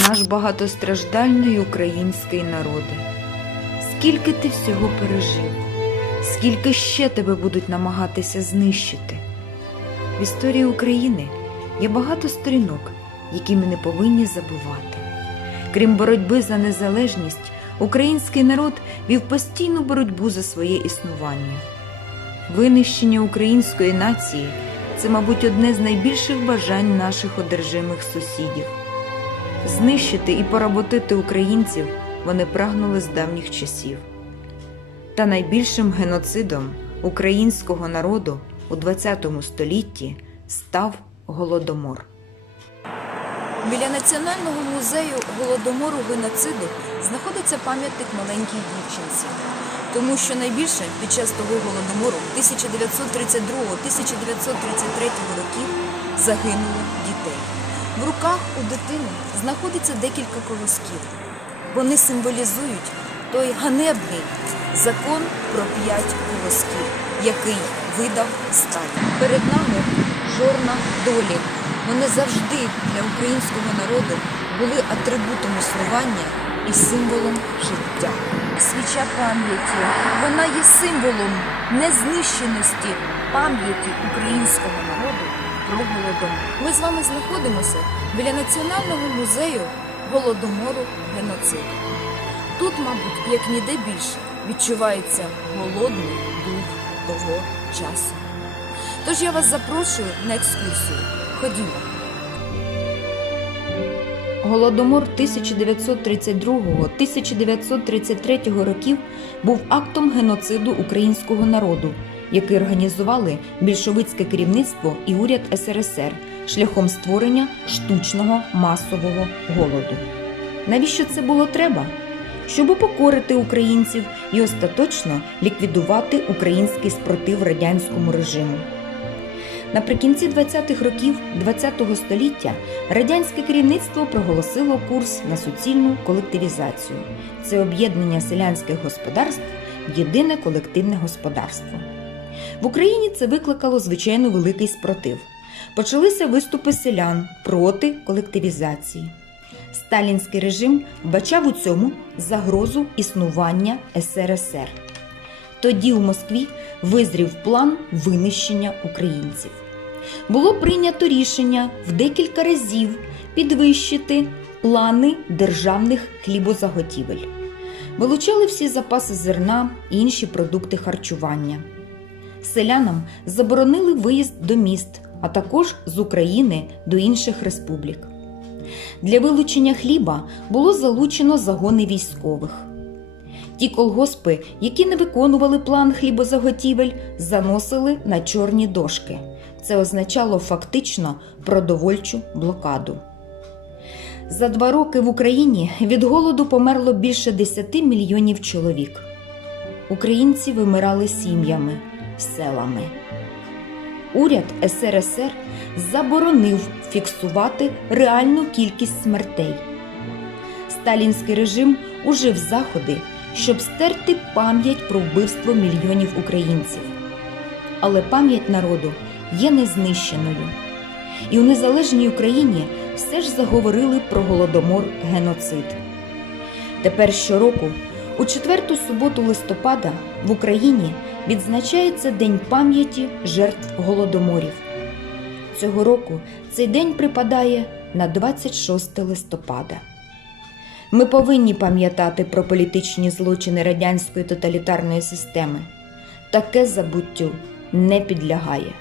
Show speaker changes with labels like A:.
A: наш багатостраждальний український народе. Скільки ти всього пережив, скільки ще тебе будуть намагатися знищити. В історії України є багато сторінок, які ми не повинні забувати. Крім боротьби за незалежність, український народ вів постійну боротьбу за своє існування. Винищення української нації це, мабуть, одне з найбільших бажань наших одержимих сусідів. Знищити і поработити українців вони прагнули з давніх часів. Та найбільшим геноцидом українського народу у ХХ столітті став голодомор.
B: Біля Національного музею голодомору геноциду знаходиться пам'ятник маленькій дівчинці. Тому що найбільше під час того голодомору 1932-1933 років загинуло дітей. В руках у дитини знаходиться декілька колосків. Вони символізують той ганебний закон про п'ять колосків, який видав Сталін. Перед нами жорна долі. Вони завжди для українського народу були атрибутом існування і символом життя. Свіча пам'яті. Вона є символом незнищеності пам'яті українського народу про голодомор. Ми з вами знаходимося біля Національного музею голодомору геноциду. Тут, мабуть, як ніде більше відчувається голодний дух того часу. Тож я вас запрошую на екскурсію. Ходімо.
A: Голодомор 1932-1933 років був актом геноциду українського народу, який організували більшовицьке керівництво і уряд СРСР шляхом створення штучного масового голоду. Навіщо це було треба? Щоб упокорити українців і остаточно ліквідувати український спротив радянському режиму. Наприкінці 20-х років ХХ століття радянське керівництво проголосило курс на суцільну колективізацію. Це об'єднання селянських господарств єдине колективне господарство. В Україні це викликало звичайно великий спротив. Почалися виступи селян проти колективізації. Сталінський режим вбачав у цьому загрозу існування СРСР. Тоді у Москві визрів план винищення українців. Було прийнято рішення в декілька разів підвищити плани державних хлібозаготівель. Вилучали всі запаси зерна і інші продукти харчування. Селянам заборонили виїзд до міст, а також з України до інших республік. Для вилучення хліба було залучено загони військових. Ті колгоспи, які не виконували план хлібозаготівель, заносили на чорні дошки. Це означало фактично продовольчу блокаду. За два роки в Україні від голоду померло більше 10 мільйонів чоловік. Українці вимирали сім'ями, селами. Уряд СРСР заборонив фіксувати реальну кількість смертей. Сталінський режим ужив заходи, щоб стерти пам'ять про вбивство мільйонів українців. Але пам'ять народу є незнищеною. І у незалежній Україні все ж заговорили про голодомор геноцид. Тепер щороку, у четверту суботу листопада, в Україні відзначається День пам'яті жертв голодоморів. Цього року цей день припадає на 26 листопада. Ми повинні пам'ятати про політичні злочини радянської тоталітарної системи. Таке забуттю не підлягає.